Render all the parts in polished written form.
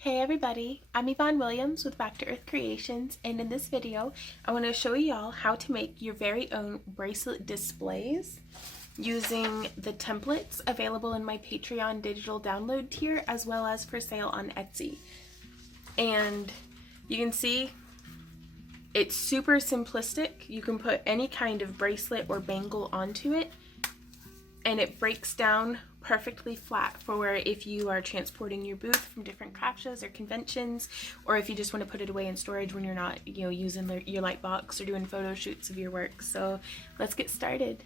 Hey everybody, I'm Yvonne Williams with Back to Earth Creations, and in this video I want to show y'all how to make your very own bracelet displays using the templates available in my Patreon digital download tier as well as for sale on Etsy. And you can see it's super simplistic. You can put any kind of bracelet or bangle onto it and it breaks down perfectly flat for where if you are transporting your booth from different craft shows or conventions, or if you just want to put it away in storage when you're not, using your light box or doing photo shoots of your work. So let's get started.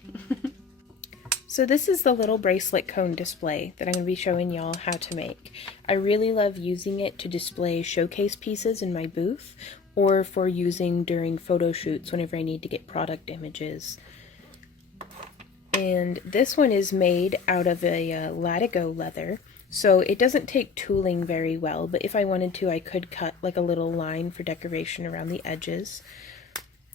So this is the little bracelet cone display that I'm going to be showing y'all how to make. I really love using it to display showcase pieces in my booth or for using during photo shoots whenever I need to get product images. And this one is made out of a Latigo leather, so it doesn't take tooling very well, but if I wanted to I could cut like a little line for decoration around the edges.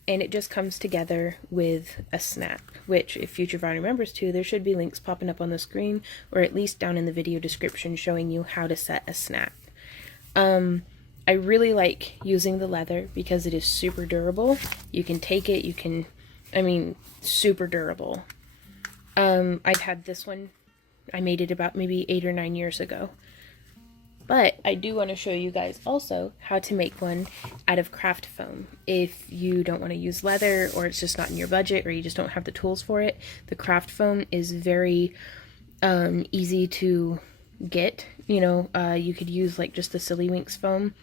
And it just comes together with a snap, which if Future Vaughn remembers to, there should be links popping up on the screen or at least down in the video description showing you how to set a snap. I really like using the leather because it is super durable. You can take it, super durable. I've had this one, I made it about maybe 8 or 9 years ago. But I do want to show you guys also how to make one out of craft foam. If you don't want to use leather, or it's just not in your budget, or you just don't have the tools for it, the craft foam is very easy to get. You could use like just the Silly Winks foam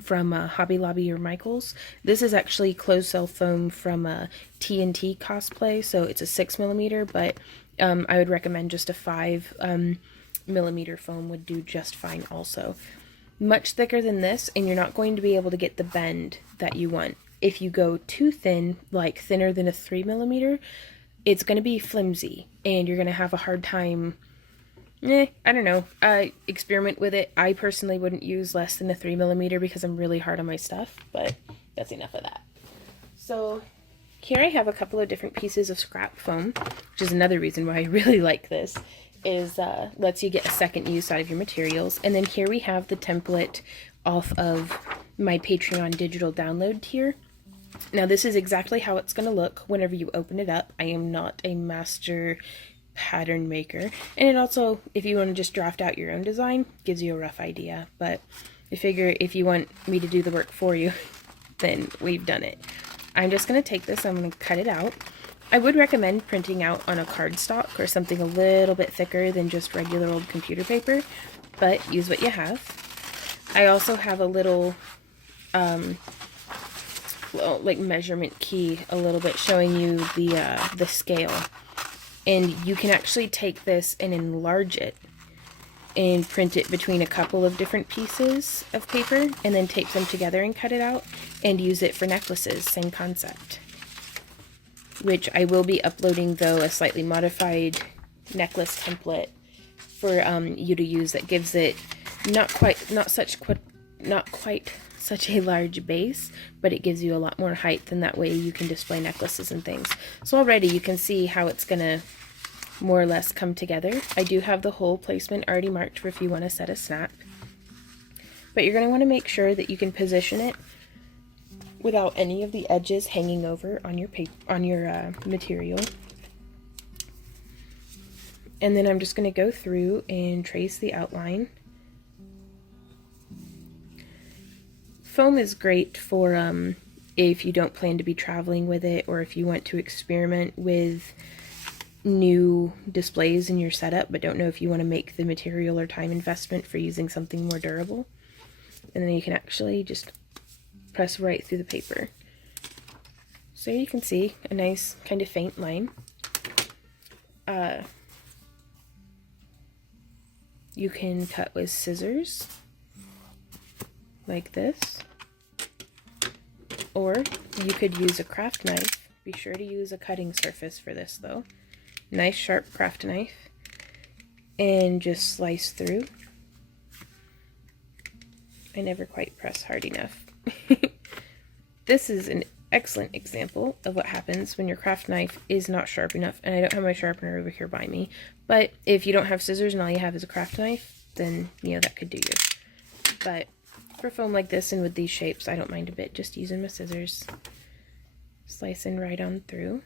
from Hobby Lobby or Michaels. This is actually closed cell foam from TNT Cosplay, so it's a 6mm, but I would recommend just a 5mm foam would do just fine also. Much thicker than this, and you're not going to be able to get the bend that you want. If you go too thin, like thinner than a 3mm, it's going to be flimsy, and you're going to have a hard time experiment with it. I personally wouldn't use less than a 3mm because I'm really hard on my stuff, but that's enough of that. So here I have a couple of different pieces of scrap foam, which is another reason why I really like this, is lets you get a second use out of your materials. And then here we have the template off of my Patreon digital download tier. Now this is exactly how it's going to look whenever you open it up. I am not a master pattern maker, and it also, if you want to just draft out your own design, gives you a rough idea, but I figure if you want me to do the work for you, then we've done it. I'm just going to take this, I'm going to cut it out. I would recommend printing out on a cardstock or something a little bit thicker than just regular old computer paper, but use what you have. I also have a little like measurement key a little bit showing you the scale. And you can actually take this and enlarge it and print it between a couple of different pieces of paper and then tape them together and cut it out and use it for necklaces, same concept. Which I will be uploading, though, a slightly modified necklace template for you to use that gives it not quite such a large base, but it gives you a lot more height, and that way you can display necklaces and things. So already you can see how it's gonna more or less come together. I do have the hole placement already marked for if you want to set a snap, but you're gonna want to make sure that you can position it without any of the edges hanging over on your material. And then I'm just going to go through and trace the outline. Foam is great for if you don't plan to be traveling with it, or if you want to experiment with new displays in your setup but don't know if you want to make the material or time investment for using something more durable. And then you can actually just press right through the paper. So you can see a nice kind of faint line. You can cut with scissors like this, or you could use a craft knife. Be sure to use a cutting surface for this though. Nice sharp craft knife, and just slice through. I never quite press hard enough. This is an excellent example of what happens when your craft knife is not sharp enough, and I don't have my sharpener over here by me, but if you don't have scissors and all you have is a craft knife, then that could do you. But for foam like this and with these shapes, I don't mind a bit just using my scissors. Slicing right on through.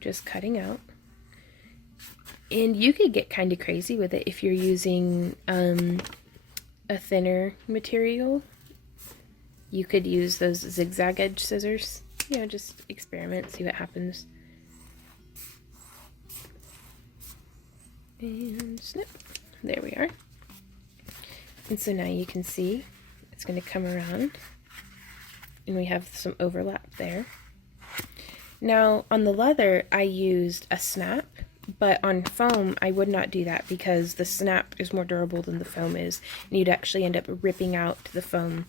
Just cutting out. And you could get kind of crazy with it if you're using a thinner material. You could use those zigzag edge scissors. You know, just experiment, see what happens. And snip. There we are. And so now you can see it's going to come around. And we have some overlap there. Now on the leather I used a snap, but on foam I would not do that because the snap is more durable than the foam is, and you'd actually end up ripping out the foam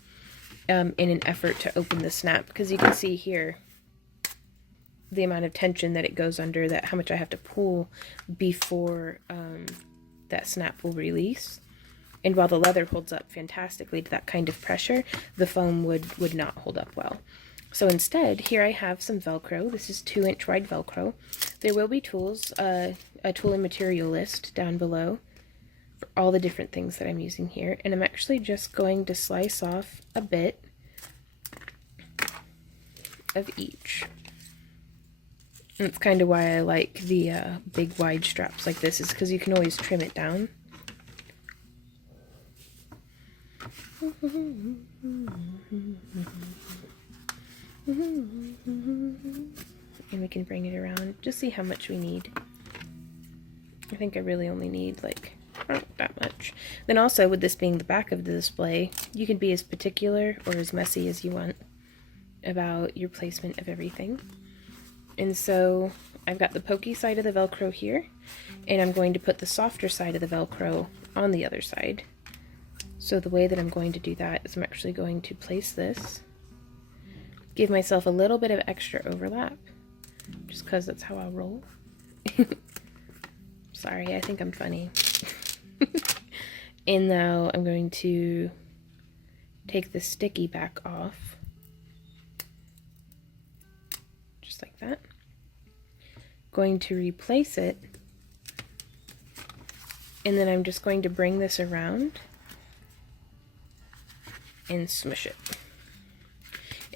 in an effort to open the snap, because you can see here the amount of tension that it goes under, that how much I have to pull before that snap will release. And while the leather holds up fantastically to that kind of pressure, the foam would not hold up well. So instead, here I have some Velcro. This is 2-inch wide Velcro. There will be tools, a tool and material list down below for all the different things that I'm using here. And I'm actually just going to slice off a bit of each. And that's kind of why I like the big wide straps like this, is because you can always trim it down. And we can bring it around, just see how much we need. I think I really only need like not that much. Then also, with this being the back of the display, you can be as particular or as messy as you want about your placement of everything. And so I've got the pokey side of the Velcro here, and I'm going to put the softer side of the Velcro on the other side. So the way that I'm going to do that is I'm actually going to place this, give myself a little bit of extra overlap, just because that's how I'll roll. Sorry, I think I'm funny. And now I'm going to take the sticky back off, just like that. Going to replace it, and then I'm just going to bring this around and smush it.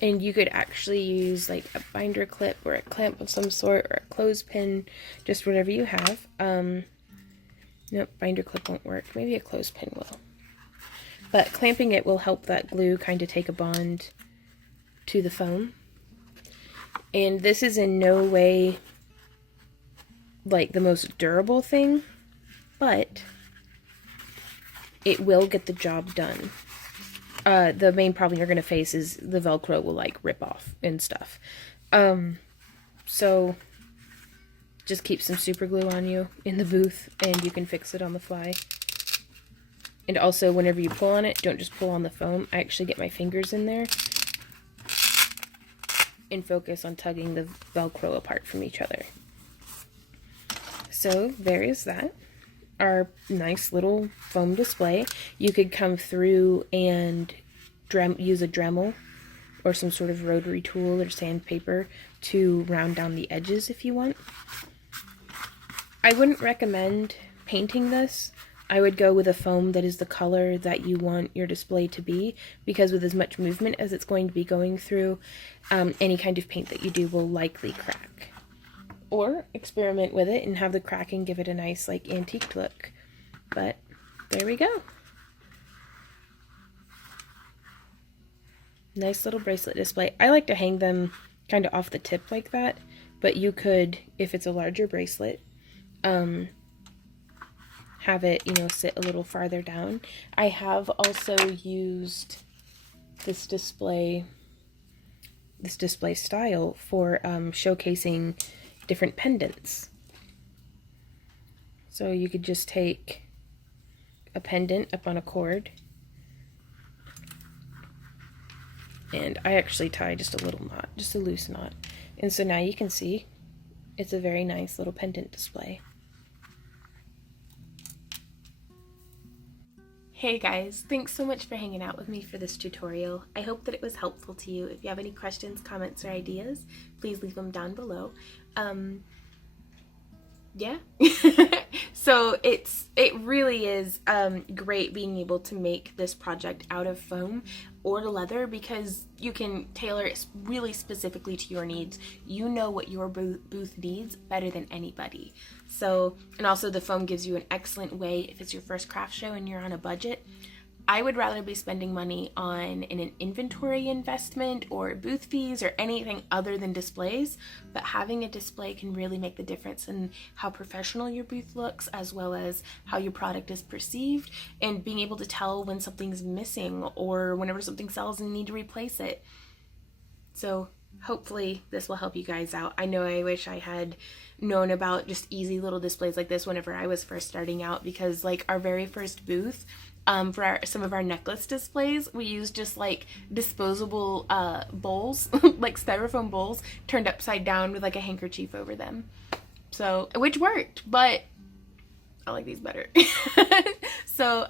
And you could actually use like a binder clip or a clamp of some sort, or a clothespin, just whatever you have. Nope, binder clip won't work. Maybe a clothespin will. But clamping it will help that glue kind of take a bond to the foam. And this is in no way like the most durable thing, but it will get the job done. The main problem you're going to face is the Velcro will like rip off and stuff. So just keep some super glue on you in the booth and you can fix it on the fly. And also, whenever you pull on it, don't just pull on the foam. I actually get my fingers in there and focus on tugging the Velcro apart from each other. So there is that. Our nice little foam display. You could come through and use a Dremel or some sort of rotary tool or sandpaper to round down the edges if you want. I wouldn't recommend painting this. I would go with a foam that is the color that you want your display to be, because with as much movement as it's going to be going through, any kind of paint that you do will likely crack. Or experiment with it and have the cracking give it a nice like antique look. But there we go. Nice little bracelet display. I like to hang them kind of off the tip like that, but you could, if it's a larger bracelet, have it, you know, sit a little farther down. I have also used this display style for showcasing different pendants. So you could just take a pendant up on a cord, and I actually tie just a little knot, just a loose knot, and so now you can see it's a very nice little pendant display. Hey guys, thanks so much for hanging out with me for this tutorial. I hope that it was helpful to you. If you have any questions, comments, or ideas, please leave them down below. Yeah. So it really is great being able to make this project out of foam or leather, because you can tailor it really specifically to your needs. You know what your booth needs better than anybody. So, and also the foam gives you an excellent way if it's your first craft show and you're on a budget. I would rather be spending money on an inventory investment or booth fees or anything other than displays, but having a display can really make the difference in how professional your booth looks, as well as how your product is perceived, and being able to tell when something's missing or whenever something sells and you need to replace it. So hopefully this will help you guys out. I know I wish I had known about just easy little displays like this whenever I was first starting out, because like our very first booth, for some of our necklace displays, we used just like disposable bowls, like styrofoam bowls turned upside down with like a handkerchief over them. So, which worked, but I like these better. So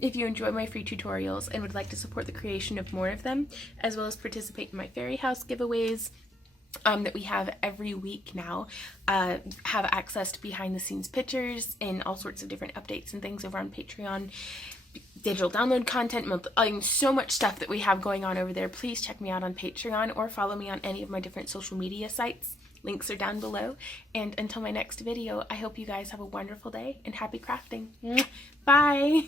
if you enjoy my free tutorials and would like to support the creation of more of them, as well as participate in my Fairy House giveaways that we have every week now, have access to behind the scenes pictures and all sorts of different updates and things over on Patreon, digital download content, so much stuff that we have going on over there. Please check me out on Patreon or follow me on any of my different social media sites. Links are down below. And until my next video, I hope you guys have a wonderful day and happy crafting. Bye!